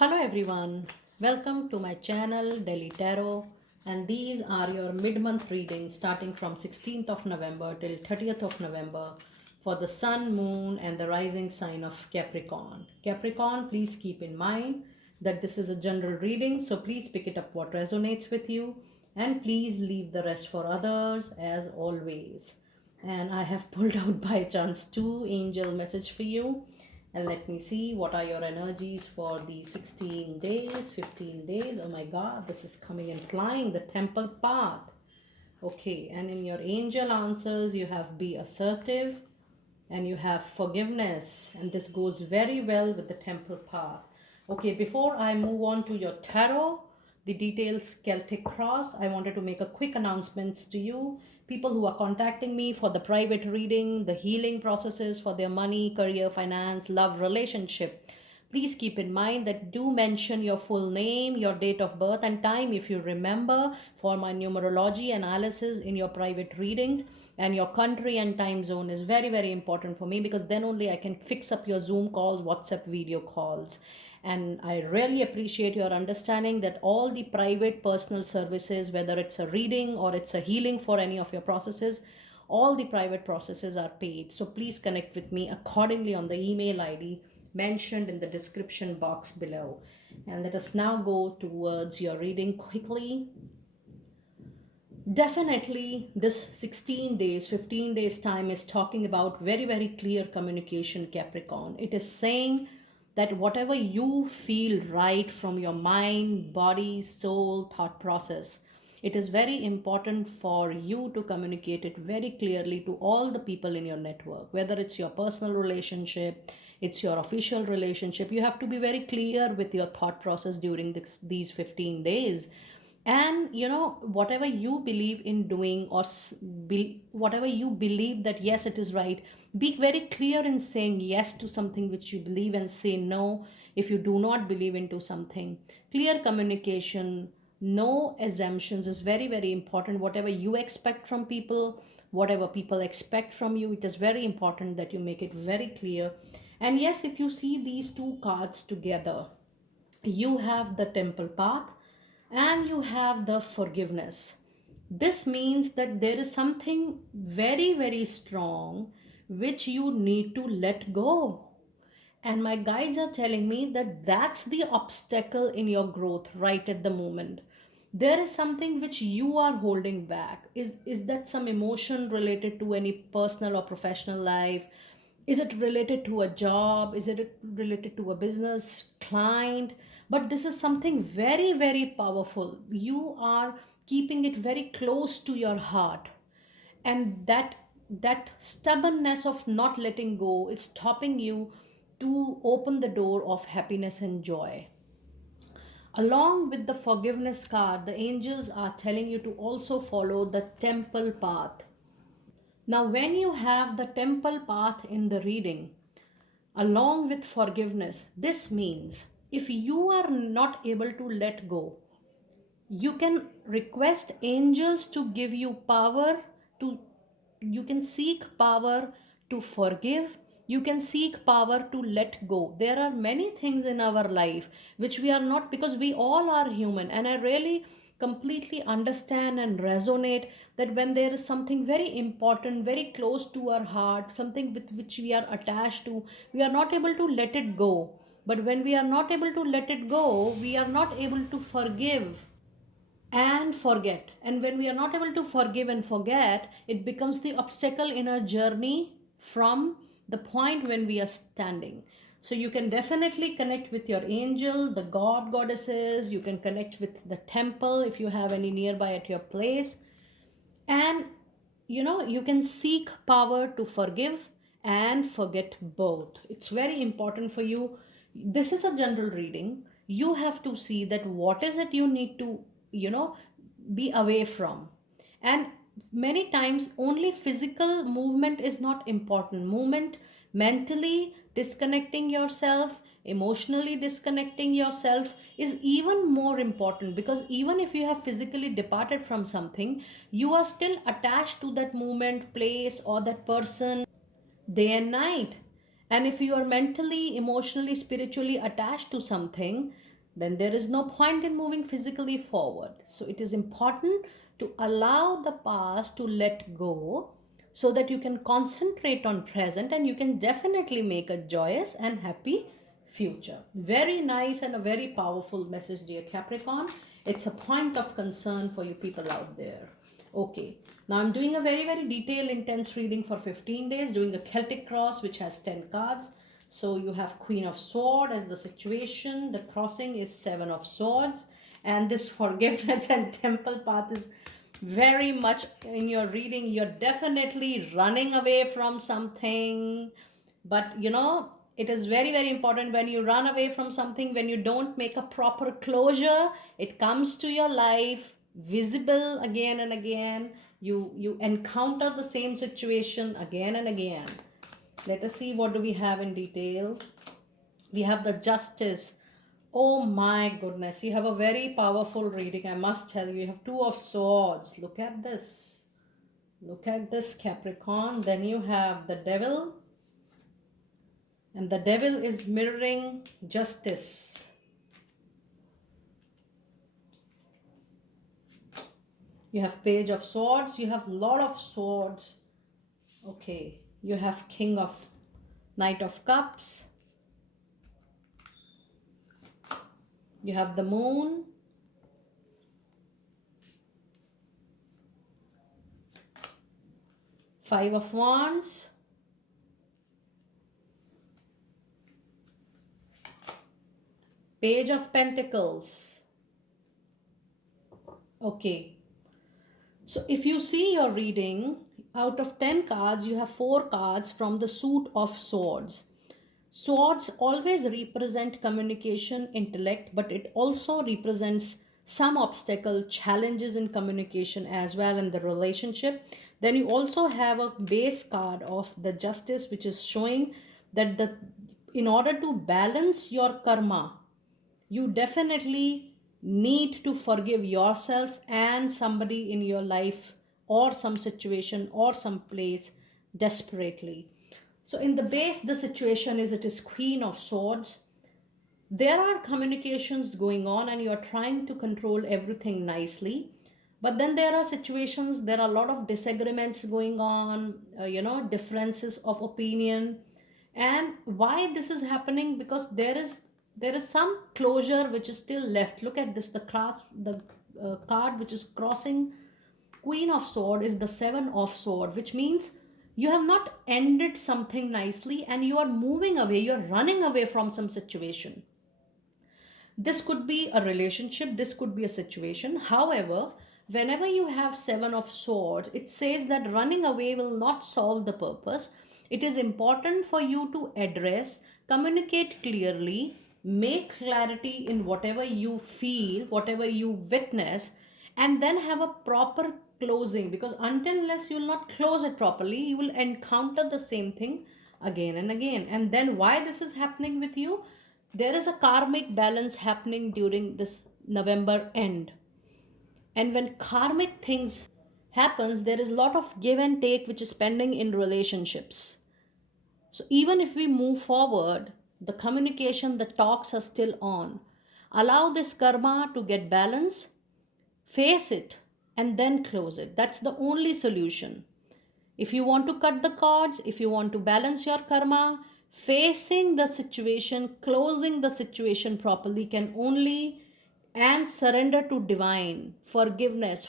Hello everyone, welcome to my channel Delhi Tarot, and these are your mid-month readings starting from 16th of November till 30th of November for the Sun, Moon and the rising sign of Capricorn. Capricorn, please keep in mind that this is a general reading, so please pick it up what resonates with you and please leave the rest for others as always. And I have pulled out by chance two angel message for you, and let me see what are your energies for the 16 days, 15 days. Oh my god, this is coming and flying, the temple path. Okay, and in your angel answers you have be assertive and you have forgiveness, and this goes very well with the temple path. Okay, before I move on to your tarot, the details Celtic cross, I wanted to make a quick announcements to you. People who are contacting me for the private reading, the healing processes for their money, career, finance, love, relationship, please keep in mind that do mention your full name, your date of birth and time if you remember, for my numerology analysis in your private readings. And your country and time zone is very very important for me, because then only I can fix up your Zoom calls, WhatsApp video calls. And I really appreciate your understanding that all the private personal services, whether it's a reading or it's a healing for any of your processes, all the private processes are paid. So please connect with me accordingly on the email ID mentioned in the description box below. And let us now go towards your reading quickly. Definitely, this 16 days, 15 days time is talking about very, very clear communication, Capricorn. It is saying that whatever you feel right from your mind, body, soul, thought process, it is very important for you to communicate it very clearly to all the people in your network, whether it's your personal relationship, it's your official relationship. You have to be very clear with your thought process during these 15 days. And whatever you believe in doing, or whatever you believe that yes it is right, be very clear in saying yes to something which you believe, and say no if you do not believe into something. Clear communication, no assumptions is very very important. Whatever you expect from people, whatever people expect from you, it is very important that you make it very clear. And yes, if you see these two cards together, you have the temple path and you have the forgiveness. This means that there is something very, very strong which you need to let go. And my guides are telling me that that's the obstacle in your growth right at the moment. There is something which you are holding back. Is that some emotion related to any personal or professional life? Is it related to a job? Is it related to a business client? But this is something very, very powerful. You are keeping it very close to your heart, and that stubbornness of not letting go is stopping you to open the door of happiness and joy. Along with the forgiveness card, the angels are telling you to also follow the temple path. Now when you have the temple path in the reading along with forgiveness, this means if you are not able to let go, you can request angels to give you power to, you can seek power to forgive, you can seek power to let go. There are many things in our life which we are not, because we all are human, and I really completely understand and resonate that when there is something very important, very close to our heart, something with which we are attached to, we are not able to let it go. But when we are not able to let it go, we are not able to forgive and forget. And when we are not able to forgive and forget, it becomes the obstacle in our journey from the point when we are standing. So you can definitely connect with your angel, the god, goddesses. You can connect with the temple if you have any nearby at your place. And you can seek power to forgive and forget both. It's very important for you. This is a general reading. You have to see that what is it you need to you know be away from. And many times only physical movement is not important. Movement, mentally disconnecting yourself, emotionally disconnecting yourself is even more important, because even if you have physically departed from something, you are still attached to that movement, place, or that person day and night. And if you are mentally, emotionally, spiritually attached to something, then there is no point in moving physically forward. So it is important to allow the past to let go so that you can concentrate on present and you can definitely make a joyous and happy future. Very nice and a very powerful message, dear Capricorn. It's a point of concern for you people out there. Okay, now I'm doing a very, very detailed, intense reading for 15 days, doing a Celtic cross which has 10 cards. So you have Queen of Swords as the situation, the crossing is Seven of Swords, and this forgiveness and temple path is very much in your reading. You're definitely running away from something, but it is very, very important when you run away from something, when you don't make a proper closure, it comes to your life visible again and again. You encounter the same situation again and again. Let us see what do we have in detail. We have the Justice. Oh my goodness, you have a very powerful reading, I must tell you. You have Two of Swords. Look at this. Look at this, Capricorn. Then you have the Devil. And the Devil is mirroring Justice. You have Page of Swords. You have lot of swords. Okay. You have Knight of Cups. You have the Moon. Five of Wands. Page of Pentacles. Okay. So if you see your reading, out of 10 cards, you have 4 cards from the suit of swords. Swords always represent communication, intellect, but it also represents some obstacle, challenges in communication as well in the relationship. Then you also have a base card of the Justice, which is showing that in order to balance your karma, you definitely need to forgive yourself and somebody in your life or some situation or some place desperately. So in the base, the situation is, it is Queen of Swords. There are communications going on and you are trying to control everything nicely, but then there are situations, there are a lot of disagreements going on, differences of opinion. And why this is happening? Because there is some closure which is still left. Look at this, the card which is crossing Queen of Sword is the Seven of Sword, which means you have not ended something nicely and you are moving away, you are running away from some situation. This could be a relationship, this could be a situation. However, whenever you have Seven of Swords, it says that running away will not solve the purpose. It is important for you to address, communicate clearly, make clarity in whatever you feel, whatever you witness, and then have a proper closing, because until unless you will not close it properly, you will encounter the same thing again and again. And then why this is happening with you? There is a karmic balance happening during this November end. And when karmic things happens, there is a lot of give and take which is pending in relationships. So even if we move forward, the communication, the talks are still on. Allow this karma to get balanced, face it, and then close it. That's the only solution. If you want to cut the cords, if you want to balance your karma, facing the situation, closing the situation properly can only, and surrender to divine. Forgiveness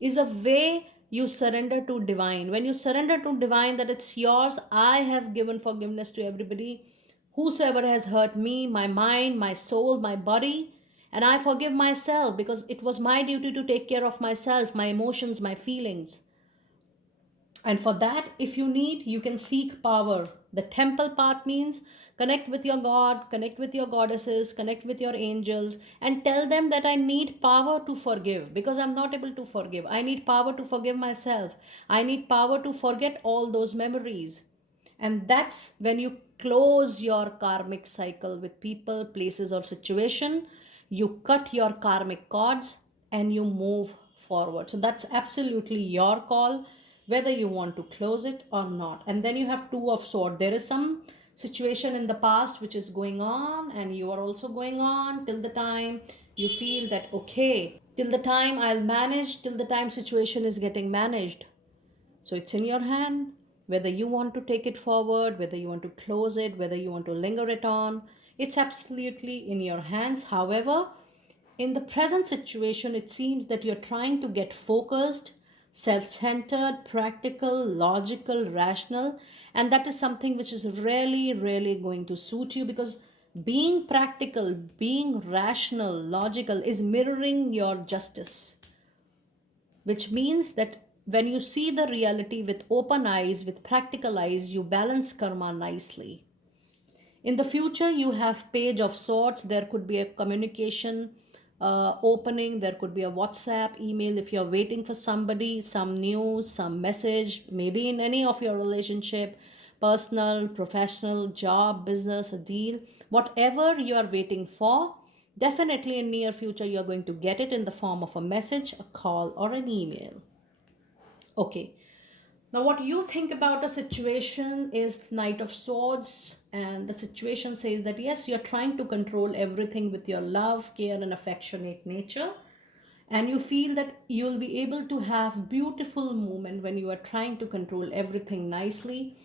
is a way you surrender to divine. When you surrender to divine, that it's yours, I have given forgiveness to everybody, whosoever has hurt me, my mind, my soul, my body, and I forgive myself because it was my duty to take care of myself, my emotions, my feelings. And for that, if you need, you can seek power. The temple path means connect with your God, connect with your goddesses, connect with your angels, and tell them that I need power to forgive because I'm not able to forgive. I need power to forgive myself. I need power to forget all those memories. And that's when you close your karmic cycle with people, places, or situation. You cut your karmic cords and you move forward. So that's absolutely your call whether you want to close it or not. And then you have Two of Sword. There is some situation in the past which is going on, and you are also going on till the time you feel that okay, till the time I'll manage, till the time situation is getting managed. So it's in your hand whether you want to take it forward, whether you want to close it, whether you want to linger it on. It's absolutely in your hands. However, in the present situation, it seems that you're trying to get focused, self centered, practical, logical, rational, and that is something which is really, really going to suit you, because being practical, being rational, logical is mirroring your justice, which means that when you see the reality with open eyes, with practical eyes, you balance karma nicely. In the future, you have page of sorts. There could be a communication opening. There could be a WhatsApp, email if you're waiting for somebody, some news, some message, maybe in any of your relationship, personal, professional, job, business, a deal, whatever you are waiting for. Definitely in near future, you're going to get it in the form of a message, a call, or an email. Okay. Now, what you think about a situation is Knight of Swords, and the situation says that yes, you're trying to control everything with your love, care, and affectionate nature, and you feel that you'll be able to have beautiful moment when you are trying to control everything nicely.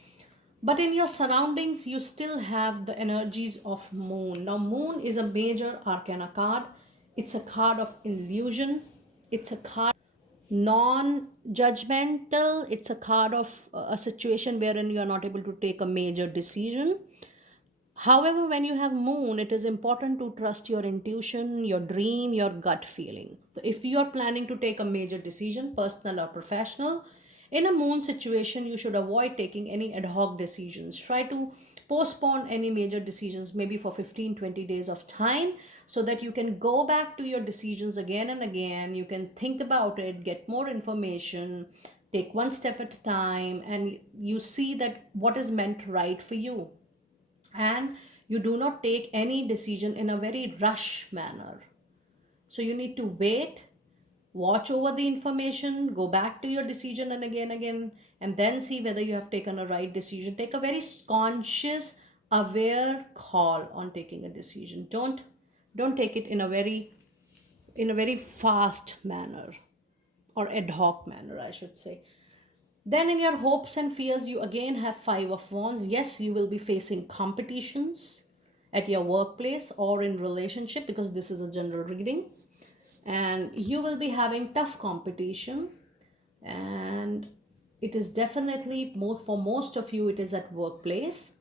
But in your surroundings, you still have the energies of Moon. Now, Moon is a major arcana card. It's a card of illusion. It's a card non-judgmental. It's a card of a situation wherein you are not able to take a major decision. However, when you have Moon, it is important to trust your intuition, your dream, your gut feeling. So if you are planning to take a major decision, personal or professional, in a Moon situation, you should avoid taking any ad hoc decisions. Try to postpone any major decisions maybe for 15-20 days of time, so that you can go back to your decisions again and again. You can think about it, get more information, take one step at a time, and you see that what is meant right for you, and you do not take any decision in a very rush manner. So you need to wait, watch over the information, go back to your decision and again, and then see whether you have taken a right decision. Take a very conscious, aware call on taking a decision. Don't take it in a very fast manner, or ad hoc manner, I should say. Then, in your hopes and fears, you again have Five of Wands. Yes, you will be facing competitions at your workplace or in relationship, because this is a general reading, and you will be having tough competition, and it is definitely more for most of you. It is at workplace,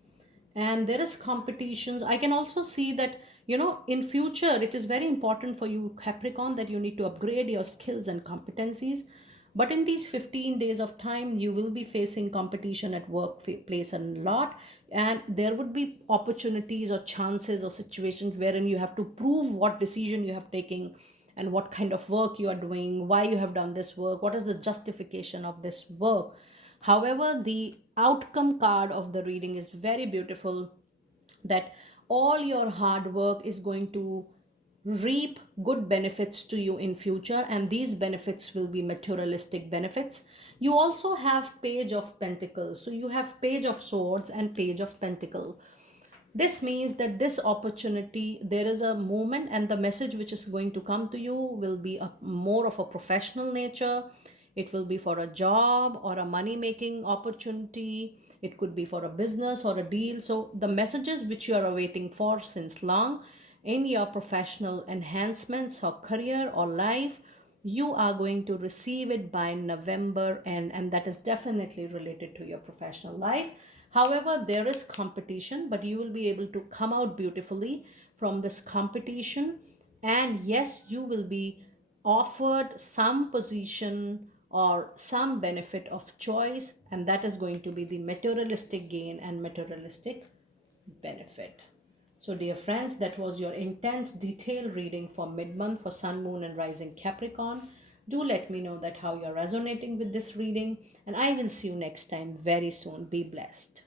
and there is competitions. I can also see that in future it is very important for you, Capricorn, that you need to upgrade your skills and competencies. But in these 15 days of time, you will be facing competition at workplace a lot, and there would be opportunities or chances or situations wherein you have to prove what decision you have taken, and what kind of work you are doing, why you have done this work, what is the justification of this work. However, the outcome card of the reading is very beautiful, that all your hard work is going to reap good benefits to you in future, and these benefits will be materialistic benefits. You also have Page of Pentacles, so you have Page of Swords and Page of Pentacle. This means that this opportunity, there is a movement, and the message which is going to come to you will be a more of a professional nature. It will be for a job or a money making opportunity. It could be for a business or a deal. So the messages which you are awaiting for since long in your professional enhancements or career or life, you are going to receive it by November, and that is definitely related to your professional life. However, there is competition, but you will be able to come out beautifully from this competition. And yes, you will be offered some position or some benefit of choice, and that is going to be the materialistic gain and materialistic benefit. So, dear friends, that was your intense detailed reading for mid-month for Sun, Moon, and Rising Capricorn. Do let me know that how you're resonating with this reading, and I will see you next time very soon. Be blessed.